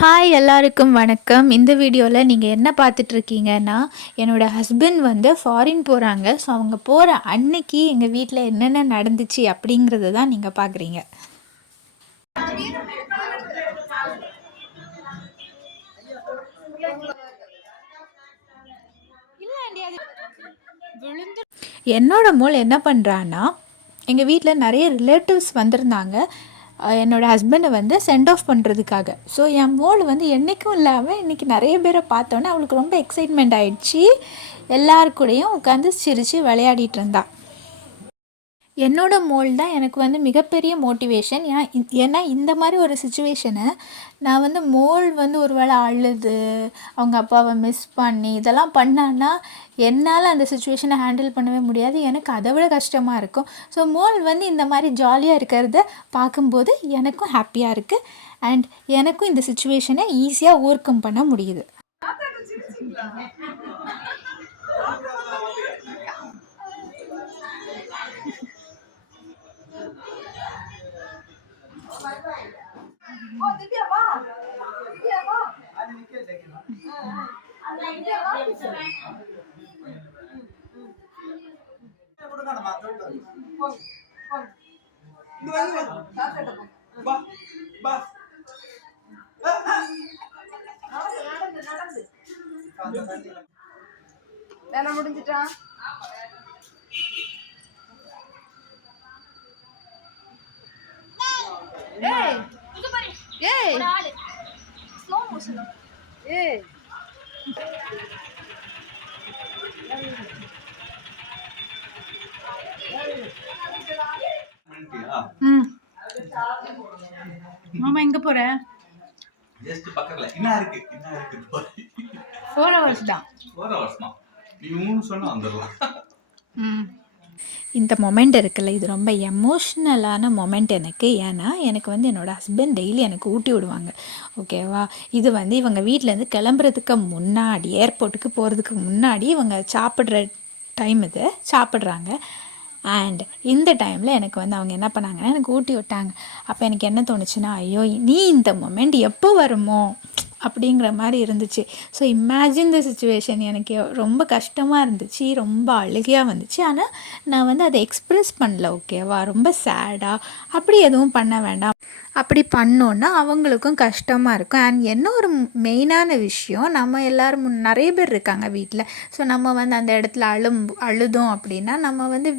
Hi எல்லாருக்கும் வணக்கம். இந்த வீடியோவில் நீங்கள் என்ன பார்த்துட்ருக்கீங்கன்னா, என்னோடய ஹஸ்பண்ட் வந்து ஃபாரின் போகிறாங்க. ஸோ அவங்க போகிற அன்னைக்கு எங்கள் வீட்டில் என்னென்ன நடந்துச்சு அப்படிங்கிறத தான் நீங்கள் பார்க்குறீங்க. என்னோட மோள் என்ன பண்ணுறான்னா, எங்கள் வீட்டில் நிறைய ரிலேட்டிவ்ஸ் வந்திருந்தாங்க என்னோடய ஹஸ்பண்டை வந்து சென்ட் ஆஃப் பண்ணுறதுக்காக. ஸோ என் மோள் வந்து என்றைக்கும் இல்லாமல் இன்றைக்கி நிறைய பேரை பார்த்தோன்னே அவளுக்கு ரொம்ப எக்ஸைட்மெண்ட் ஆகிடுச்சி. எல்லாருக்கூடையும் உட்காந்து சிரித்து விளையாடிட்டு இருந்தா. என்னோட மோள் தான் எனக்கு வந்து மிகப்பெரிய மோட்டிவேஷன். ஏன்னா இந்த மாதிரி ஒரு சுச்சுவேஷனை நான் வந்து மோள் வந்து ஒரு வேளை அழுது அவங்க அப்பாவை மிஸ் பண்ணி இதெல்லாம் பண்ணான்னா என்னால் அந்த சுச்சுவேஷனை ஹேண்டில் பண்ணவே முடியாது. எனக்கு அதை விட கஷ்டமாக இருக்கும். ஸோ மோள் வந்து இந்த மாதிரி ஜாலியாக இருக்கிறத பார்க்கும்போது எனக்கும் ஹாப்பியாக இருக்குது. அண்ட் எனக்கும் இந்த சுச்சுவேஷனை ஈஸியாக ஓவர் கம் பண்ண முடியுது. வேலை முடிஞ்சிட்டா? ஏய் ஏய் ஸ்லோ மோஷன். ஏய் மாமா எங்க போற? ஜஸ்ட் பக்கத்துல என்ன இருக்கு 4 hours தான். 4 hours தான். நீ சொன்னா வந்துடலாம். இந்த மொமெண்ட் இருக்குல்ல, இது ரொம்ப எமோஷ்னலான மொமெண்ட் எனக்கு. ஏன்னா எனக்கு வந்து என்னோடய ஹஸ்பண்ட் டெய்லி எனக்கு ஊட்டி விடுவாங்க, ஓகேவா. இது வந்து இவங்க வீட்டிலேருந்து கிளம்புறதுக்கு முன்னாடி, ஏர்போர்ட்டுக்கு போகிறதுக்கு முன்னாடி இவங்க சாப்பிட்ற டைம் இது சாப்பிட்றாங்க. அண்ட் இந்த டைமில் எனக்கு வந்து அவங்க என்ன பண்ணாங்கன்னா எனக்கு ஊட்டி விட்டாங்க. அப்போ எனக்கு என்ன தோணுச்சுன்னா, ஐயோ நீ இந்த மொமெண்ட் எப்போ வருமோ அப்படிங்கிற மாதிரி இருந்துச்சு. So imagine the situation. எனக்கு ரொம்ப கஷ்டமாக இருந்துச்சு, ரொம்ப அழுகையாக வந்துச்சு. ஆனால் நான் வந்து அதை எக்ஸ்ப்ரெஸ் பண்ணல, ஓகேவா. ரொம்ப சேடாக அப்படி எதுவும் பண்ண வேண்டாம். அப்படி பண்ணோன்னா அவங்களுக்கும் கஷ்டமாக இருக்கும். அண்ட் என்ன ஒரு மெயினான விஷயம், நம்ம எல்லோரும் நிறைய பேர் இருக்காங்க வீட்டில். ஸோ நம்ம வந்து அந்த இடத்துல அழுதோம் அப்படின்னா நம்ம வந்து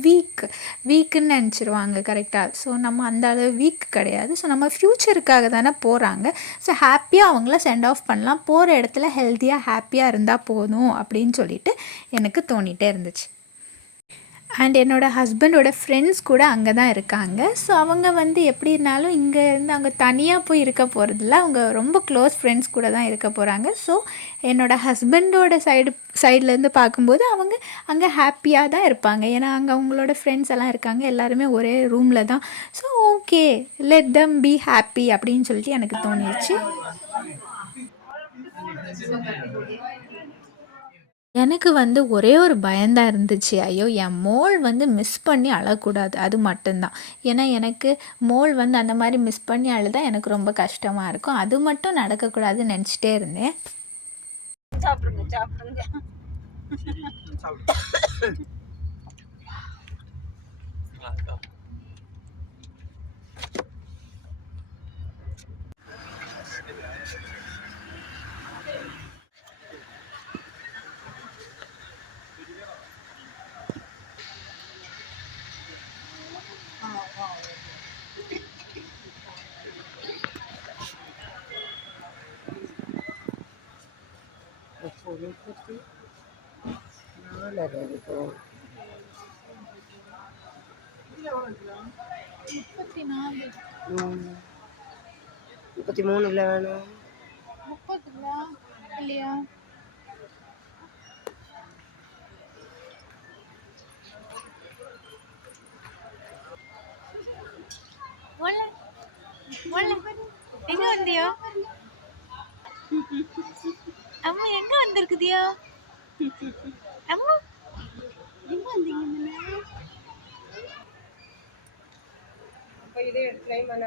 வீக்குன்னு நினச்சிருவாங்க, கரெக்டாக. ஸோ நம்ம அந்த அளவு வீக் கிடையாது. ஸோ நம்ம ஃப்யூச்சருக்காக தானே போகிறாங்க. ஸோ ஹாப்பியாக அவங்கள சென்ட் ஆஃப் பண்ணலாம். போகிற இடத்துல ஹெல்த்தியாக ஹாப்பியாக இருந்தால் போதும் அப்படின்னு சொல்லிட்டு எனக்கு தோணிகிட்டே இருந்துச்சு. அண்ட் என்னோடய ஹஸ்பண்டோட ஃப்ரெண்ட்ஸ் கூட அங்கே தான் இருக்காங்க. ஸோ அவங்க வந்து எப்படி இருந்தாலும் இங்கே இருந்து அவங்க தனியாக போய் இருக்க போகிறதில்ல, அவங்க ரொம்ப க்ளோஸ் ஃப்ரெண்ட்ஸ் கூட தான் இருக்க போகிறாங்க. ஸோ என்னோடய ஹஸ்பண்டோட சைட்லேருந்து பார்க்கும்போது அவங்க அங்கே ஹாப்பியாக தான் இருப்பாங்க. ஏன்னா அங்கே அவங்களோட ஃப்ரெண்ட்ஸ் எல்லாம் இருக்காங்க, எல்லாருமே ஒரே ரூமில் தான். So okay, let them be happy அப்படின்னு சொல்லிட்டு எனக்கு தோணிடுச்சு. எனக்கு வந்து ஒரே ஒரு பயம்தான் இருந்துச்சு. ஐயோ என் மோள் வந்து மிஸ் பண்ணி அழக்கூடாது, அது மட்டும்தான். ஏன்னா எனக்கு மோள் வந்து அந்த மாதிரி மிஸ் பண்ணி அழுதா எனக்கு ரொம்ப கஷ்டமாக இருக்கும். அது மட்டும் நடக்கக்கூடாதுன்னு நினச்சிட்டே இருந்தேன். சாப்பிடுங்க சாப்பிடுங்க. முப்பத்தி மூணுல வேணும். 30 இல்லையா? எங்க வந்தியோ? அம்மா எங்க வந்திருக்குதியோ? அம்மா எங்க வந்தீங்க? அப்ப இதே ட்ரை பண்ண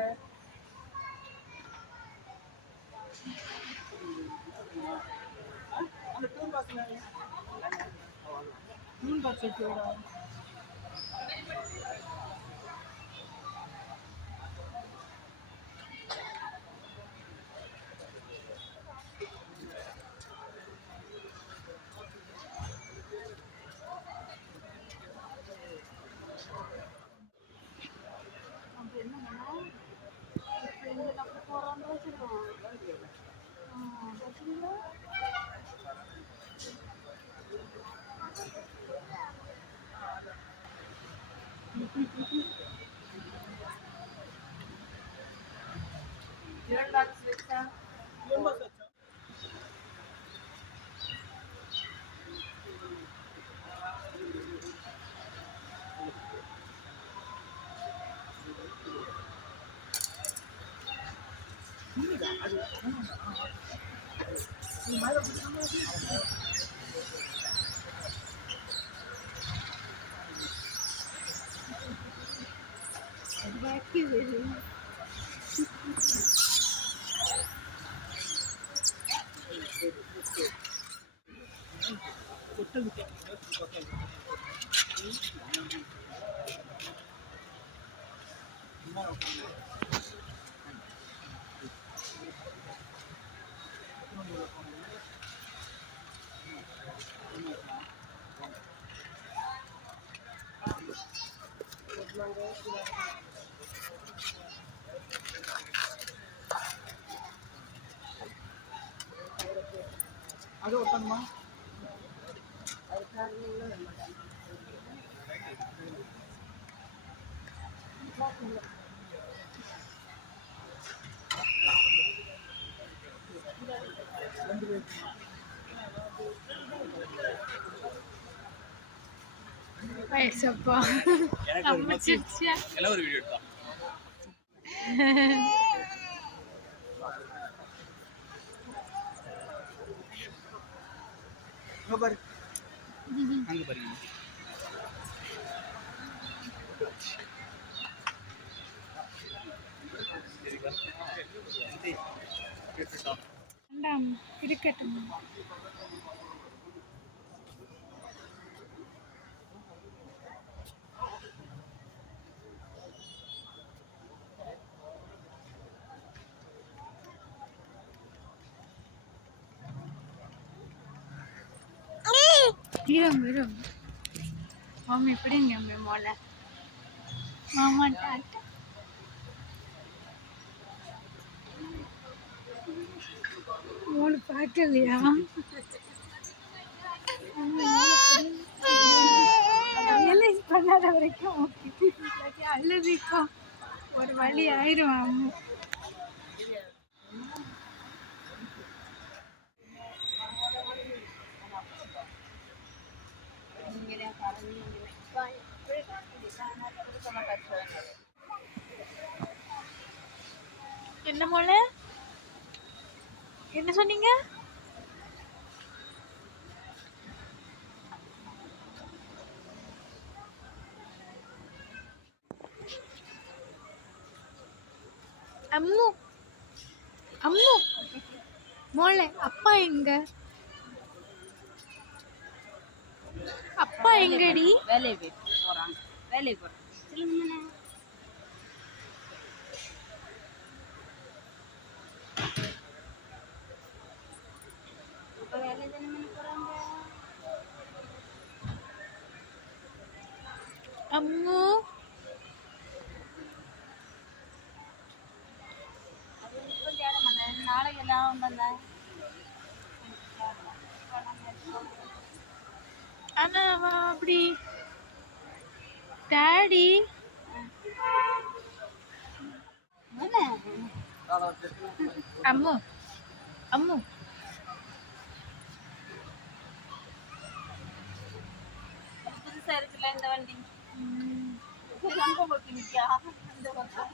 வயசப்பா அம்மிச்சிருச்சியா எல்லாம் ஒரு வீடியோ எடுத்தா பாரு அங்க பாருங்க வேண்டாம் இருக்கட்டும். இரும் மாமி எப்படிங்க மோல மாமா டாட்டா மோளு பார்க்கலையா ரியலைஸ் பண்ணாத வரைக்கும் அழுதிக்கும் ஒரு வழி ஆயிரும் அம்மு. என்ன மோள என்ன சொன்னீங்க? அம்மு அம்மு மோள அப்பா எங்க? அப்பா எங்கடி? வேலைக்கு போறாங்க வேலைக்கு போறாங்க வேலை தானே போறாங்க. அம்மு அது இப்போ தேட மாட்டேன் நாளைக்கு எல்லாம் வந்தேன். ஆனா அவ அப்படி டாடி அம்மு அம்மு புதுசா இருக்குல்ல இந்த வண்டி அங்க போட்டு நிக்கா இந்த பக்கம்